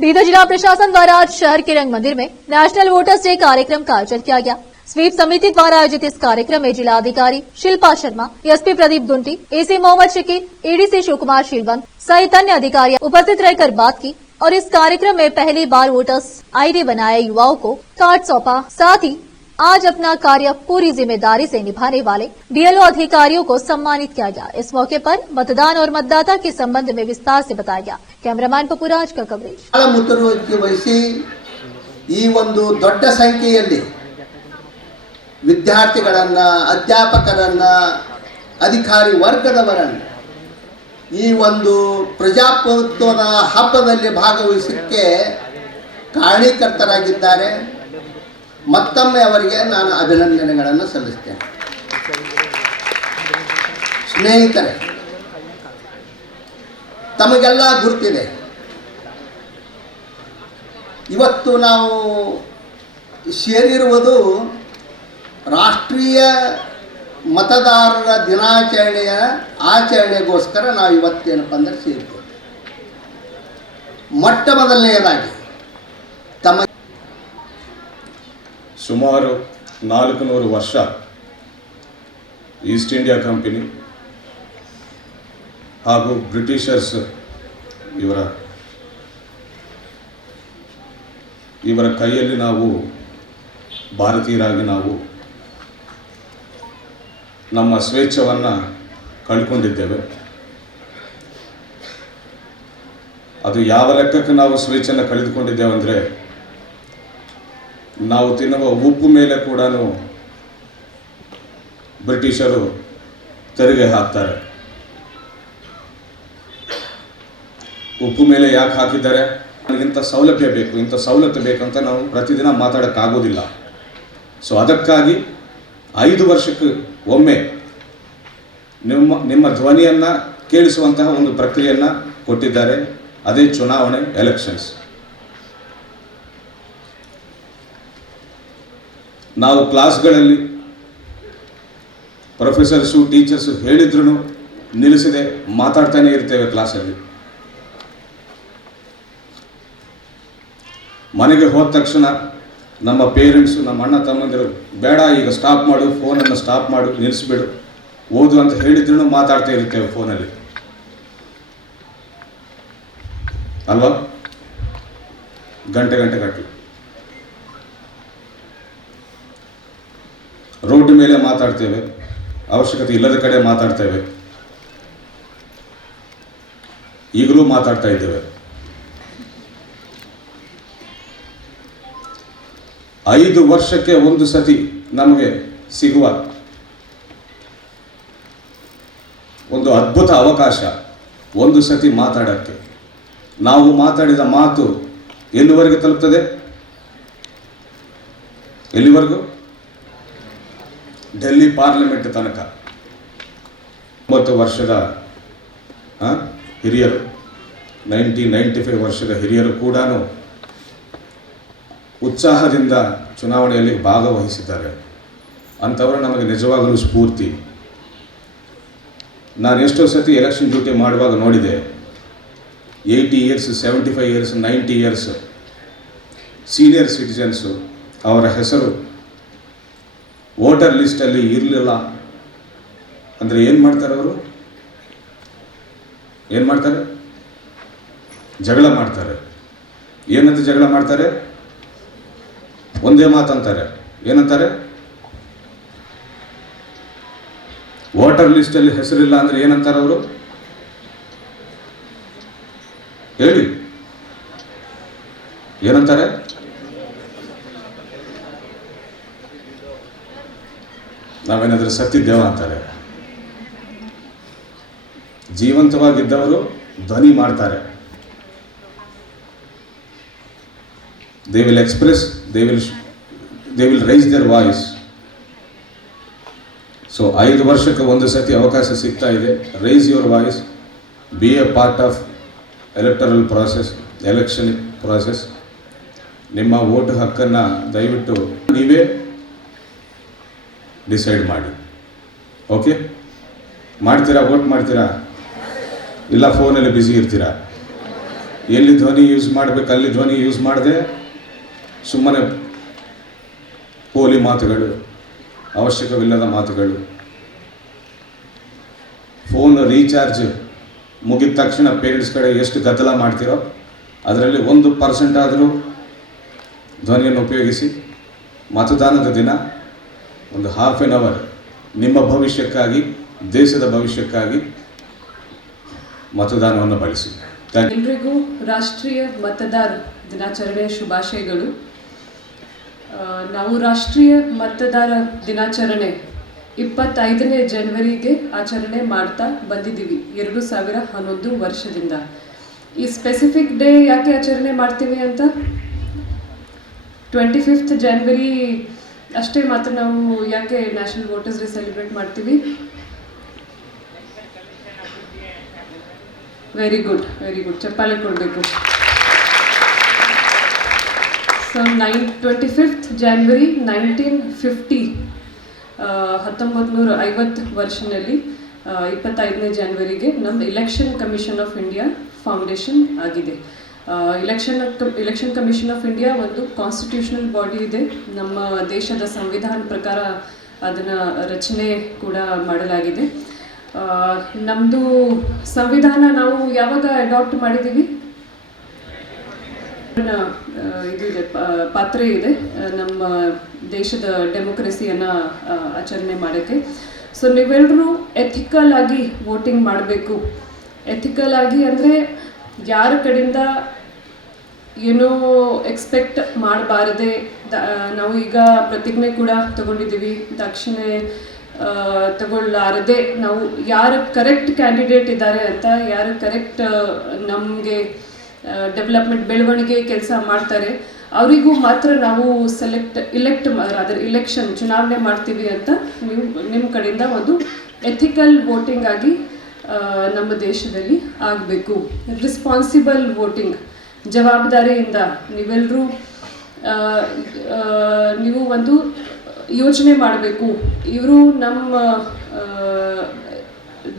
बीदर जिला प्रशासन द्वारा आज शहर के रंग मंदिर में नेशनल वोटर्स डे कार्यक्रम का आयोजन किया गया। स्वीप समिति द्वारा आयोजित इस कार्यक्रम में जिलाधिकारी Shilpa Sharma, SP Pradeep Dunti, AC Mohammad Shakeel, ADC Shiv Kumar Sheelvant सहित अन्य अधिकारी उपस्थित रहकर बात की और इस कार्यक्रम में पहली बार वोटर्स आईडी बनाए युवाओं को कार्ड सौंपा। साथ ही आज अपना कार्य पूरी जिम्मेदारी से निभाने वाले बीएलओ अधिकारियों को सम्मानित किया गया। इस मौके पर मतदान और मतदाता के संबंध में विस्तार से बताया गया। कैमरामैन पपुराज का कवरेज। ಮುತುವರ್ಜಿ ಈ ಒಂದು ದೊಡ್ಡ ಸಂಖ್ಯೆಯಲ್ಲಿ ವಿದ್ಯಾರ್ಥಿಗಳನ್ನ, ಅಧ್ಯಾಪಕರನ್ನ, ಅಧಿಕಾರಿ ವರ್ಗದವರನ್ನ ಈ ಒಂದು ಪ್ರಜಾಪ್ರಭುತ್ವದ ಹಬ್ಬದಲ್ಲಿ ಭಾಗವಹಿಸಕ್ಕೆ ಕಾರಣೀಕರ್ತರಾಗಿದ್ದಾರೆ. ಮತ್ತೊಮ್ಮೆ ಅವರಿಗೆ ನಾನು ಅಭಿನಂದನೆಗಳನ್ನು ಸಲ್ಲಿಸ್ತೇನೆ. ಸ್ನೇಹಿತರೆ, ತಮಗೆಲ್ಲ ಗುರುತಿದೆ, ಇವತ್ತು ನಾವು ಸೇರಿರುವುದು ರಾಷ್ಟ್ರೀಯ ಮತದಾರರ ದಿನಾಚರಣೆಯ ಆಚರಣೆಗೋಸ್ಕರ ನಾವು ಇವತ್ತೇನಪ್ಪ ಅಂದರೆ ಸೇರಿದ್ದೇವೆ. ಮೊಟ್ಟ ಮೊದಲನೆಯದಾಗಿ ತಮ್ಮ ಸುಮಾರು 400 ವರ್ಷ ಈಸ್ಟ್ ಇಂಡಿಯಾ ಕಂಪನಿ ಹಾಗೂ ಬ್ರಿಟಿಷರ್ಸ್ ಇವರ ಕೈಯಲ್ಲಿ ನಾವು ಭಾರತೀಯರಾಗಿ ನಾವು ನಮ್ಮ ಸ್ವೇಚ್ಛವನ್ನು ಕಳ್ಕೊಂಡಿದ್ದೇವೆ. ಅದು ಯಾವ ಲೆಕ್ಕಕ್ಕೆ ನಾವು ಸ್ವೇಚ್ಛೆಯನ್ನು ಕಳೆದುಕೊಂಡಿದ್ದೇವೆ ಅಂದರೆ, ನಾವು ತಿನ್ನುವ ಉಪ್ಪು ಮೇಲೆ ಕೂಡ ಬ್ರಿಟಿಷರು ತೆರಿಗೆ ಹಾಕ್ತಾರೆ. ಉಪ್ಪು ಮೇಲೆ ಯಾಕೆ ಹಾಕಿದ್ದಾರೆ? ಇಂಥ ಸೌಲಭ್ಯ ಬೇಕು, ಇಂಥ ಸವಲತ್ತು ಬೇಕಂತ ನಾವು ಪ್ರತಿದಿನ ಮಾತಾಡೋಕ್ಕಾಗೋದಿಲ್ಲ. ಸೊ ಅದಕ್ಕಾಗಿ 5 ವರ್ಷಕ್ಕೆ ಒಮ್ಮೆ ನಿಮ್ಮ ಧ್ವನಿಯನ್ನು ಕೇಳಿಸುವಂತಹ ಒಂದು ಪ್ರಕ್ರಿಯೆಯನ್ನು ಕೊಟ್ಟಿದ್ದಾರೆ. ಅದೇ ಚುನಾವಣೆ, ಎಲೆಕ್ಷನ್ಸ್. ನಾವು ಕ್ಲಾಸ್ಗಳಲ್ಲಿ ಪ್ರೊಫೆಸರ್ಸು, ಟೀಚರ್ಸು ಹೇಳಿದ್ರೂ ನಿಲ್ಲಿಸದೆ ಮಾತಾಡ್ತಾನೆ ಇರ್ತೇವೆ. ಕ್ಲಾಸಲ್ಲಿ ಮನೆಗೆ ಹೋದ ತಕ್ಷಣ ನಮ್ಮ ಪೇರೆಂಟ್ಸು, ನಮ್ಮ ಅಣ್ಣ ತಮ್ಮಂದಿರು, ಬೇಡ ಈಗ ಸ್ಟಾಪ್ ಮಾಡು, ಫೋನನ್ನು ಸ್ಟಾಪ್ ಮಾಡು, ನಿಲ್ಲಿಸ್ಬಿಡು, ಓದು ಅಂತ ಹೇಳಿದ್ರೂ ಮಾತಾಡ್ತಾ ಇರ್ತೇವೆ ಫೋನಲ್ಲಿ ಅಲ್ವಾ? ಗಂಟೆ ಗಟ್ಟಲೆ ರೋಡ್ ಮೇಲೆ ಮಾತಾಡ್ತೇವೆ, ಅವಶ್ಯಕತೆ ಇಲ್ಲದ ಕಡೆ ಮಾತಾಡ್ತೇವೆ, ಈಗಲೂ ಮಾತಾಡ್ತಾ ಇದ್ದೇವೆ. 5 ವರ್ಷಕ್ಕೆ ಒಂದು ಸತಿ ನಮಗೆ ಸಿಗುವ ಒಂದು ಅದ್ಭುತ ಅವಕಾಶ, ಒಂದು ಸತಿ ಮಾತಾಡೋಕ್ಕೆ. ನಾವು ಮಾತಾಡಿದ ಮಾತು ಎಲ್ಲಿವರೆಗೆ ತಲುಪ್ತದೆ? ಎಲ್ಲಿವರೆಗೂ? ಡೆಲ್ಲಿ ಪಾರ್ಲಿಮೆಂಟ್ ತನಕ. 9 ವರ್ಷದ ಹಿರಿಯರು, 95 ವರ್ಷದ ಹಿರಿಯರು ಕೂಡ ಉತ್ಸಾಹದಿಂದ ಚುನಾವಣೆಯಲ್ಲಿ ಭಾಗವಹಿಸಿದ್ದಾರೆ. ಅಂಥವರು ನಮಗೆ ನಿಜವಾಗಲೂ ಸ್ಫೂರ್ತಿ. ನಾನು ಎಷ್ಟೋ ಸತಿ ಎಲೆಕ್ಷನ್ ಡ್ಯೂಟಿ ಮಾಡುವಾಗ ನೋಡಿದೆ, 80 years, 75 years, 90 years senior citizens, ಅವರ ಹೆಸರು ವೋಟರ್ ಲಿಸ್ಟಲ್ಲಿ ಇರಲಿಲ್ಲ ಅಂದರೆ ಏನು ಮಾಡ್ತಾರೆ ಅವರು? ಏನು ಮಾಡ್ತಾರೆ? ಜಗಳ ಮಾಡ್ತಾರೆ. ಏನಂತ ಜಗಳ ಮಾಡ್ತಾರೆ? ಒಂದೇ ಮಾತಂತಾರೆ. ಏನಂತಾರೆ? ವೋಟರ್ ಲಿಸ್ಟಲ್ಲಿ ಹೆಸರಿಲ್ಲ ಅಂದರೆ ಏನಂತಾರೆ ಅವರು? ಹೇಳಿ, ಏನಂತಾರೆ? ನಾವೇನಾದರೂ ಸತ್ತಿದ್ದೇವ ಅಂತಾರೆ. ಜೀವಂತವಾಗಿದ್ದವರು ಧ್ವನಿ ಮಾಡ್ತಾರೆ. They will express, they will raise their voice. So 5 ವರ್ಷಕ್ಕೆ ಒಂದು ಸತಿ ಅವಕಾಶ ಸಿಗ್ತಾ ಇದೆ. Raise your voice, B A part of electoral process, election process. ನಿಮ್ಮ ವೋಟ್ ಹಕ್ಕನ್ನು ದಯವಿಟ್ಟು ನೀವೇ ಡಿಸೈಡ್ ಮಾಡಿ. ಓಕೆ? ಮಾಡ್ತೀರಾ? ವೋಟ್ ಮಾಡ್ತೀರಾ? ಇಲ್ಲ ಫೋನಲ್ಲಿ ಬ್ಯುಸಿ ಇರ್ತೀರಾ? ಎಲ್ಲಿ ಧ್ವನಿ ಯೂಸ್ ಮಾಡಬೇಕು ಅಲ್ಲಿ ಧ್ವನಿ ಯೂಸ್ ಮಾಡದೆ ಸುಮ್ಮನೆ ಪೋಲಿ ಮಾತುಗಳು, ಅವಶ್ಯಕವಿಲ್ಲದ ಮಾತುಗಳು, ಫೋನ್ ರೀಚಾರ್ಜ್ ಮುಗಿದ ತಕ್ಷಣ ಪೇರೆಂಟ್ಸ್ ಕಡೆ ಎಷ್ಟು ಗದ್ದಲ ಮಾಡ್ತೀರೋ ಅದರಲ್ಲಿ 1% ಆದರೂ ಧ್ವನಿಯನ್ನು ಉಪಯೋಗಿಸಿ ಮತದಾನದ ದಿನ ಒಂದು ಹಾಫ್ ಆನ್ ಅವರ್ ನಿಮ್ಮ ಭವಿಷ್ಯಕ್ಕಾಗಿ, ದೇಶದ ಭವಿಷ್ಯಕ್ಕಾಗಿ ಮತದಾನವನ್ನು ಬಳಸಿ. ಎಲ್ರಿಗೂ ರಾಷ್ಟ್ರೀಯ ಮತದಾರ ದಿನಾಚರಣೆಯ ಶುಭಾಶಯಗಳು. ನಾವು ರಾಷ್ಟ್ರೀಯ ಮತದಾರ ದಿನಾಚರಣೆ 25ನೇ ಜನವರಿಗೆ ಆಚರಣೆ ಮಾಡ್ತಾ ಬಂದಿದ್ದೀವಿ 2011 ವರ್ಷದಿಂದ. ಈ ಸ್ಪೆಸಿಫಿಕ್ ಡೇ ಯಾಕೆ ಆಚರಣೆ ಮಾಡ್ತೀವಿ ಅಂತ, 25th ಜನವರಿ ಅಷ್ಟೇ ಮಾತ್ರ ನಾವು ಯಾಕೆ ನ್ಯಾಷನಲ್ ವೋಟರ್ಸ್ ಡೇ ಸೆಲೆಬ್ರೇಟ್ ಮಾಡ್ತೀವಿ? ವೆರಿ ಗುಡ್, ಚಪ್ಪಾಳೆ ಕೊಡಬೇಕು. ಸೊ 25th ಜನವರಿ 1950 1950 ವರ್ಷದಲ್ಲಿ 25ನೇ ಜನವರಿಗೆ ನಮ್ಮ election commission of India foundation ಆಗಿದೆ. ಎಲೆಕ್ಷನ್ ಕಮಿಷನ್ ಆಫ್ ಇಂಡಿಯಾ ಒಂದು ಕಾನ್ಸ್ಟಿಟ್ಯೂಷನಲ್ ಬಾಡಿ ಇದೆ. ನಮ್ಮ ದೇಶದ ಸಂವಿಧಾನ ಪ್ರಕಾರ ಅದನ್ನು ರಚನೆ ಕೂಡ ಮಾಡಲಾಗಿದೆ. ನಮ್ಮದು ಸಂವಿಧಾನ ನಾವು ಯಾವಾಗ ಅಡಾಪ್ಟ್ ಮಾಡಿದ್ದೀವಿ, ಇದು ಇದೆ, ಪಾತ್ರ ಇದೆ ನಮ್ಮ ದೇಶದ ಡೆಮೋಕ್ರಸಿಯನ್ನು ಆಚರಣೆ ಮಾಡೋಕ್ಕೆ. ಸೊ ನೀವೆಲ್ಲರೂ ಎಥಿಕಲ್ ಆಗಿ ವೋಟಿಂಗ್ ಮಾಡಬೇಕು. ಎಥಿಕಲ್ ಆಗಿ ಅಂದರೆ ಯಾರ ಕಡೆಯಿಂದ ಏನೋ ಎಕ್ಸ್ಪೆಕ್ಟ್ ಮಾಡಬಾರದೆ. ನಾವು ಈಗ ಪ್ರತಿಜ್ಞೆ ಕೂಡ ತಗೊಂಡಿದ್ದೀವಿ, ತಕ್ಷಣ ತಗೊಳ್ಳಾರದೆ ನಾವು ಯಾರು ಕರೆಕ್ಟ್ ಕ್ಯಾಂಡಿಡೇಟ್ ಇದ್ದಾರೆ ಅಂತ, ಯಾರು ಕರೆಕ್ಟ್ ನಮಗೆ ಡೆವಲಪ್ಮೆಂಟ್ ಬೆಳವಣಿಗೆ ಕೆಲಸ ಮಾಡ್ತಾರೆ ಅವರಿಗೂ ಮಾತ್ರ ನಾವು ಇಲೆಕ್ಷನ್ ಚುನಾವಣೆ ಮಾಡ್ತೀವಿ ಅಂತ ನೀವು ನಿಮ್ಮ ಕಡೆಯಿಂದ ಒಂದು ಎಥಿಕಲ್ ವೋಟಿಂಗ್ ಆಗಿ ನಮ್ಮ ದೇಶದಲ್ಲಿ ಆಗಬೇಕು. ರಿಸ್ಪಾನ್ಸಿಬಲ್ ವೋಟಿಂಗ್, ಜವಾಬ್ದಾರಿಯಿಂದ ನೀವೆಲ್ಲರೂ ನೀವು ಒಂದು ಯೋಚನೆ ಮಾಡಬೇಕು. ಇವರು ನಮ್ಮ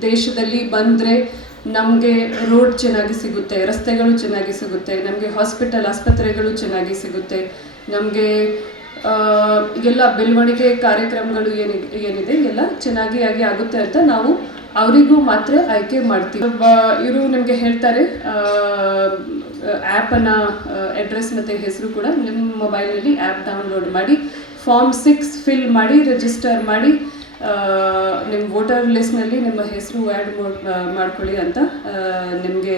ದೇಶದಲ್ಲಿ ಬಂದರೆ ನಮಗೆ ರೋಡ್ ಚೆನ್ನಾಗಿ ಸಿಗುತ್ತೆ, ರಸ್ತೆಗಳು ಚೆನ್ನಾಗಿ ಸಿಗುತ್ತೆ, ನಮಗೆ ಆಸ್ಪತ್ರೆಗಳು ಚೆನ್ನಾಗಿ ಸಿಗುತ್ತೆ, ನಮಗೆ ಎಲ್ಲ ಬೆಳವಣಿಗೆ ಕಾರ್ಯಕ್ರಮಗಳು ಏನಿದೆ ಎಲ್ಲ ಚೆನ್ನಾಗಿ ಆಗುತ್ತೆ ಅಂತ ನಾವು ಅವರಿಗೂ ಮಾತ್ರ ಆಯ್ಕೆ ಮಾಡ್ತೀವಿ. ಇವರು ನಿಮಗೆ ಹೇಳ್ತಾರೆ, ಆ್ಯಪನ್ನು ಅಡ್ರೆಸ್ ಮತ್ತು ಹೆಸರು ಕೂಡ ನಿಮ್ಮ ಮೊಬೈಲಲ್ಲಿ ಆ್ಯಪ್ ಡೌನ್ಲೋಡ್ ಮಾಡಿ ಫಾರ್ಮ್ 6 ಫಿಲ್ ಮಾಡಿ ರಿಜಿಸ್ಟರ್ ಮಾಡಿ ನಿಮ್ಮ ವೋಟರ್ ಲಿಸ್ಟ್ನಲ್ಲಿ ನಿಮ್ಮ ಹೆಸರು ಆ್ಯಡ್ ಮಾಡ್ಕೊಳ್ಳಿ ಅಂತ ನಿಮಗೆ